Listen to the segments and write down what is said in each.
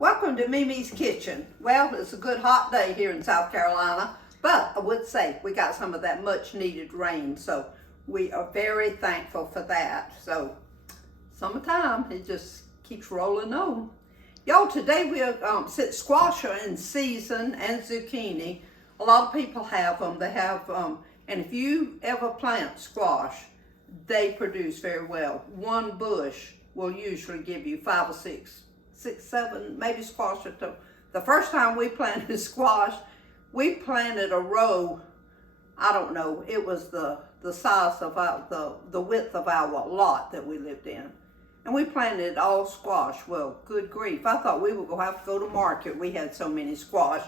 Welcome to MeMe's Kitchen. Well, it's a good hot day here in South Carolina, but I would say we got some of that much needed rain, so we are very thankful for that. So, summertime, it just keeps rolling on. Y'all, today we'll squash are in season and zucchini. A lot of people have them. They have, and if you ever plant squash, they produce very well. One bush will usually give you 5 or 6, 7, maybe squash or 2. The first time we planted squash, we planted a row. I don't know. It was the size of the width of our lot that we lived in, and we planted all squash. Well, good grief! I thought we were gonna have to go to market. We had so many squash.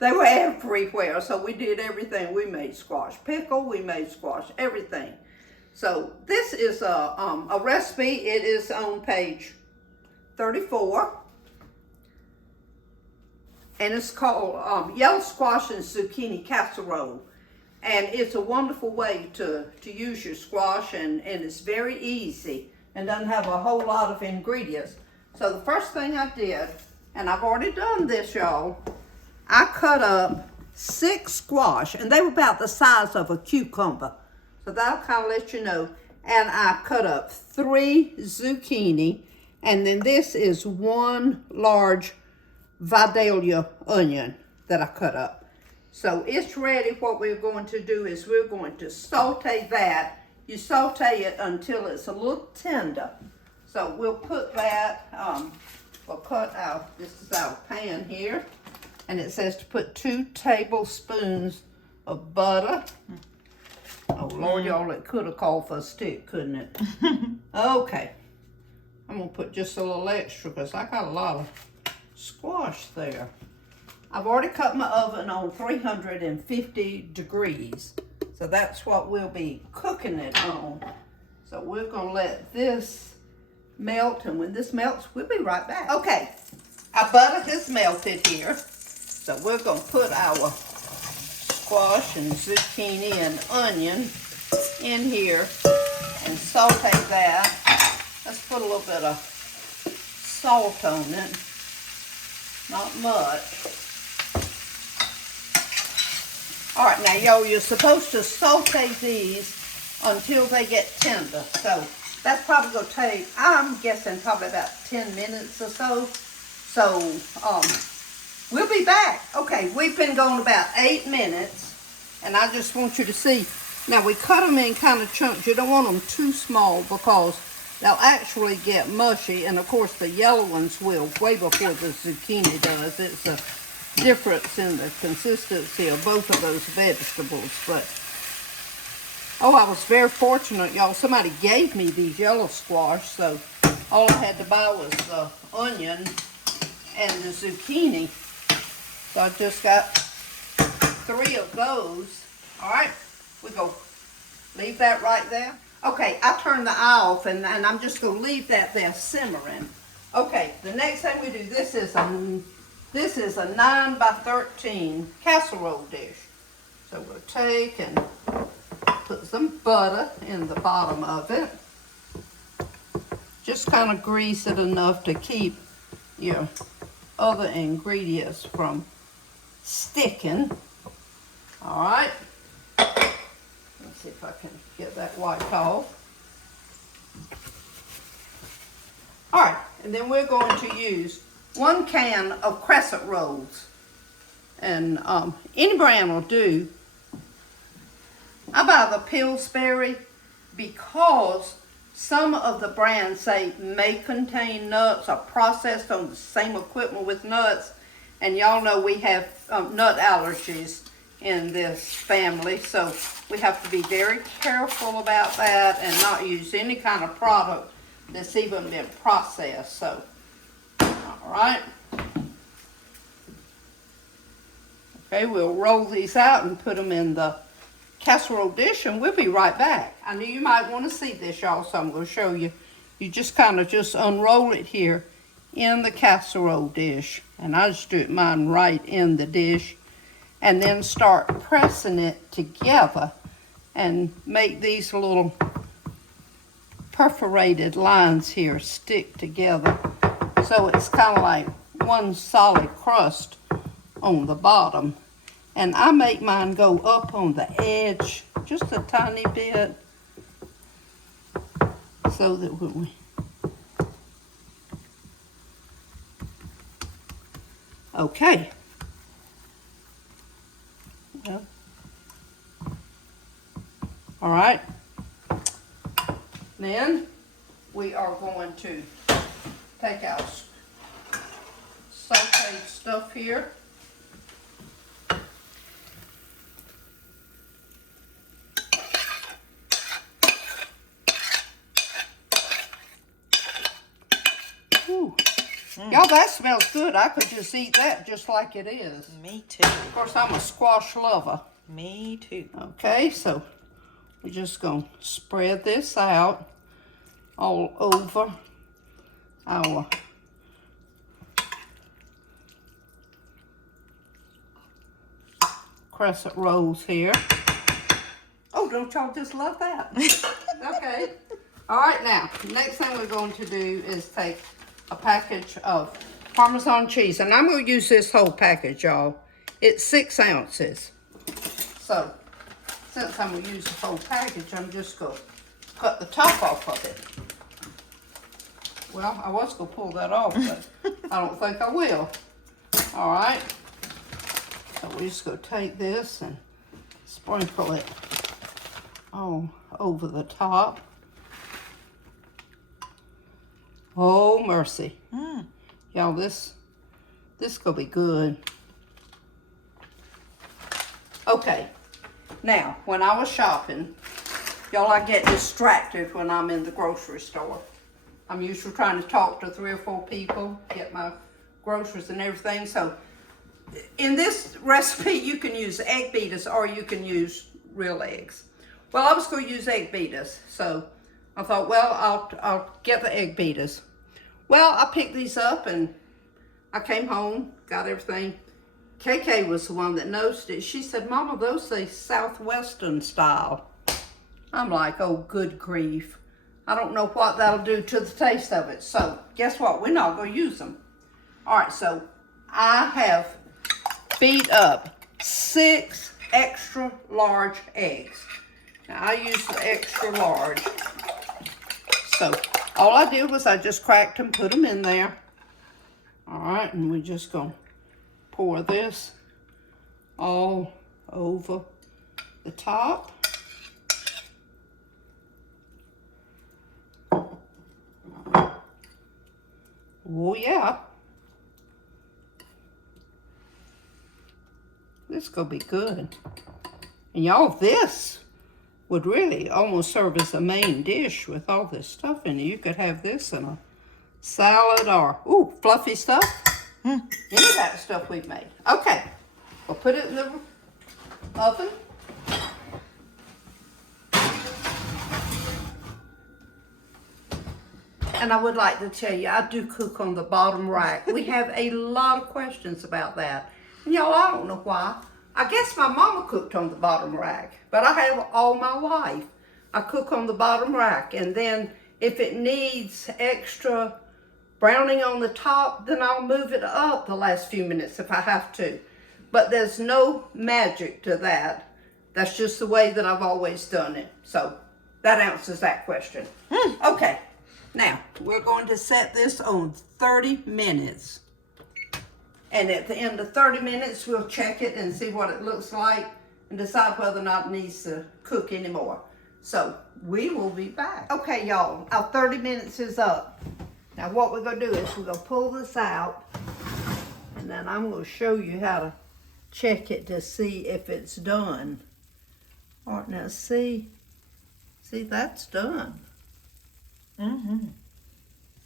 They were everywhere, so we did everything. We made squash pickle. We made squash everything. So this is a recipe. It is on page 34. And it's called Yellow Squash and Zucchini Casserole. And it's a wonderful way to use your squash, and it's very easy and doesn't have a whole lot of ingredients. So the first thing I did, and I've already done this, y'all, I cut up 6 squash, and they were about the size of a cucumber. So that'll kind of let you know. And I cut up 3 zucchini, and then this is 1 large Vidalia onion that I cut up. So it's ready. What we're going to do is we're going to saute that. You saute it until it's a little tender. So we'll put that, we'll cut out, this is our pan here, and it says to put 2 tablespoons of butter. Oh, Lord, y'all, it could have called for a stick, couldn't it? Okay. I'm going to put just a little extra because I got a lot of squash there. I've already cut my oven on 350 degrees. So that's what we'll be cooking it on. So we're going to let this melt, and when this melts, we'll be right back. Okay, our butter has melted here. So we're going to put our squash and zucchini and onion in here and saute that. Let's put a little bit of salt on it, not much. All right, now y'all, you're supposed to saute these until they get tender. So that's probably gonna take, I'm guessing, probably about 10 minutes or so. So we'll be back. Okay, we've been going about 8 minutes, and I just want you to see. Now we cut them in kind of chunks. You don't want them too small because they'll actually get mushy, and of course the yellow ones will way before the zucchini does. It's a difference in the consistency of both of those vegetables. But oh, I was very fortunate, y'all. Somebody gave me these yellow squash, so all I had to buy was the onion and the zucchini. So I just got 3 of those. All right, we go leave that right there. Okay, I turned the eye off, and I'm just going to leave that there simmering. Okay, the next thing we do, this is a 9 by 13 casserole dish. So we'll take and put some butter in the bottom of it. Just kind of grease it enough to keep your other ingredients from sticking. All right. Let's see if I can get that wiped off. All right, and then we're going to use 1 can of crescent rolls, and any brand will do. I buy the Pillsbury because some of the brands say may contain nuts or processed on the same equipment with nuts, and y'all know we have nut allergies in this family, so we have to be very careful about that and not use any kind of product that's even been processed. So all right. Okay, we'll roll these out and put them in the casserole dish, and we'll be right back. I knew you might want to see this, y'all, so I'm going to show you. You just kind of just unroll it here in the casserole dish, and I just do it mine right in the dish, and then start pressing it together and make these little perforated lines here stick together. So it's kind of like one solid crust on the bottom. And I make mine go up on the edge just a tiny bit so that when we... Okay. Yeah. All right. Then we are going to take our sauteed stuff here. Y'all, that smells good. I could just eat that just like it is. Me too. Of course, I'm a squash lover. Me too. Okay, so we're just going to spread this out all over our crescent rolls here. Oh, don't y'all just love that? Okay. All right, now, next thing we're going to do is take a package of Parmesan cheese. And I'm going to use this whole package, y'all. It's 6 ounces. So, since I'm going to use the whole package, I'm just going to cut the top off of it. Well, I was going to pull that off, but I don't think I will. All right. So we're just going to take this and sprinkle it all over the top. Oh, mercy. Y'all, this gonna be good. Okay. Now, when I was shopping, y'all, I get distracted when I'm in the grocery store. I'm usually trying to talk to 3 or 4 people, get my groceries and everything. So, in this recipe, you can use egg beaters or you can use real eggs. Well, I was going to use egg beaters, so I thought, well, I'll get the egg beaters. Well, I picked these up and I came home, got everything. KK was the one that noticed it. She said, Mama, those say Southwestern style. I'm like, oh, good grief. I don't know what that'll do to the taste of it. So, guess what? We're not going to use them. All right, so I have beat up 6 extra large eggs. Now, I use the extra large. So, all I did was I just cracked them, put them in there. All right, and we're just going to pour this all over the top. Oh, yeah. This is going to be good. And y'all, this would really almost serve as a main dish with all this stuff in it. You could have this in a salad or, ooh, fluffy stuff. Any of that stuff we've made. Okay, we'll put it in the oven. And I would like to tell you, I do cook on the bottom rack. We have a lot of questions about that. And y'all, I don't know why. I guess my mama cooked on the bottom rack, but I have all my life. I cook on the bottom rack, and then if it needs extra browning on the top, then I'll move it up the last few minutes if I have to. But there's no magic to that. That's just the way that I've always done it. So that answers that question. Okay, now we're going to set this on 30 minutes. And at the end of 30 minutes, we'll check it and see what it looks like and decide whether or not it needs to cook anymore. So we will be back. Okay, y'all, our 30 minutes is up. Now what we're gonna do is we're gonna pull this out, and then I'm gonna show you how to check it to see if it's done. All right, now see that's done.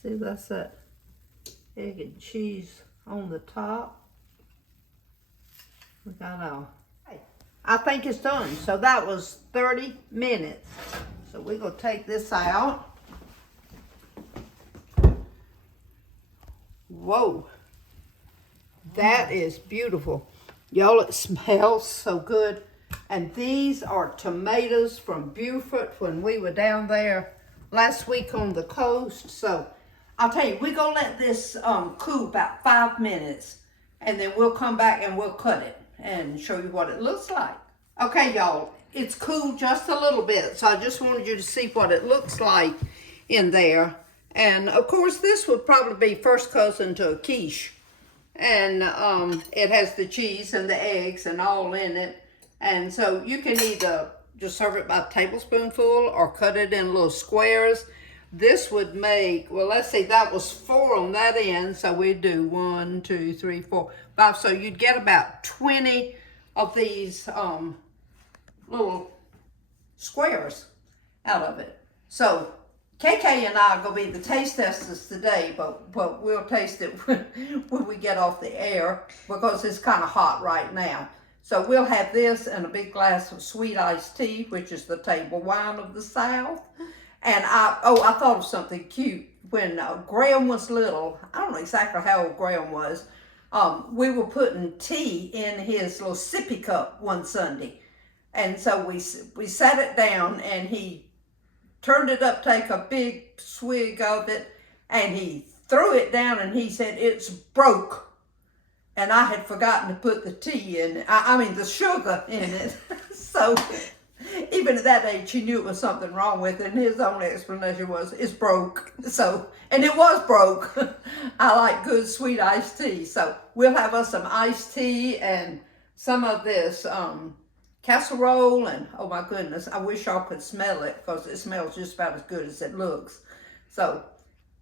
See, that's that egg and cheese on the top. We got our, I think it's done. So that was 30 minutes. So we're gonna take this out. Whoa, that is beautiful. Y'all, it smells so good. And these are tomatoes from Beaufort when we were down there last week on the coast. So I'll tell you, we're going to let this cool about 5 minutes, and then we'll come back and we'll cut it and show you what it looks like. Okay, y'all, it's cooled just a little bit, so I just wanted you to see what it looks like in there. And, of course, this would probably be first cousin to a quiche. And it has the cheese and the eggs and all in it. And so you can either just serve it by a tablespoonful or cut it in little squares. This would make, well, let's see, that was 4 on that end. So we'd do 1, 2, 3, 4, 5. So you'd get about 20 of these little squares out of it. So KK and I are going to be the taste testers today, but we'll taste it when we get off the air because it's kind of hot right now. So we'll have this and a big glass of sweet iced tea, which is the table wine of the South. And I thought of something cute. When Graham was little, I don't know exactly how old Graham was, we were putting tea in his little sippy cup one Sunday. And so we sat it down and he turned it up, take a big swig of it, and he threw it down and he said, "It's broke." And I had forgotten to put the tea in, the sugar in it. So even at that age, he knew it was something wrong with it, and his only explanation was, "It's broke." So, and it was broke. I like good sweet iced tea. So we'll have us some iced tea and some of this casserole, and oh my goodness, I wish y'all could smell it because it smells just about as good as it looks. So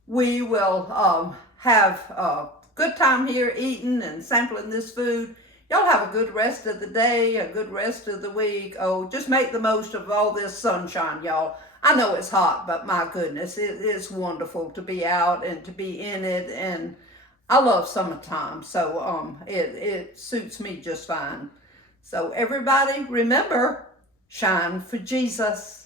we will have a good time here eating and sampling this food. Y'all have a good rest of the day, a good rest of the week. Oh, just make the most of all this sunshine, y'all. I know it's hot, but my goodness, it is wonderful to be out and to be in it, and I love summertime, so it suits me just fine. So everybody, remember, shine for Jesus.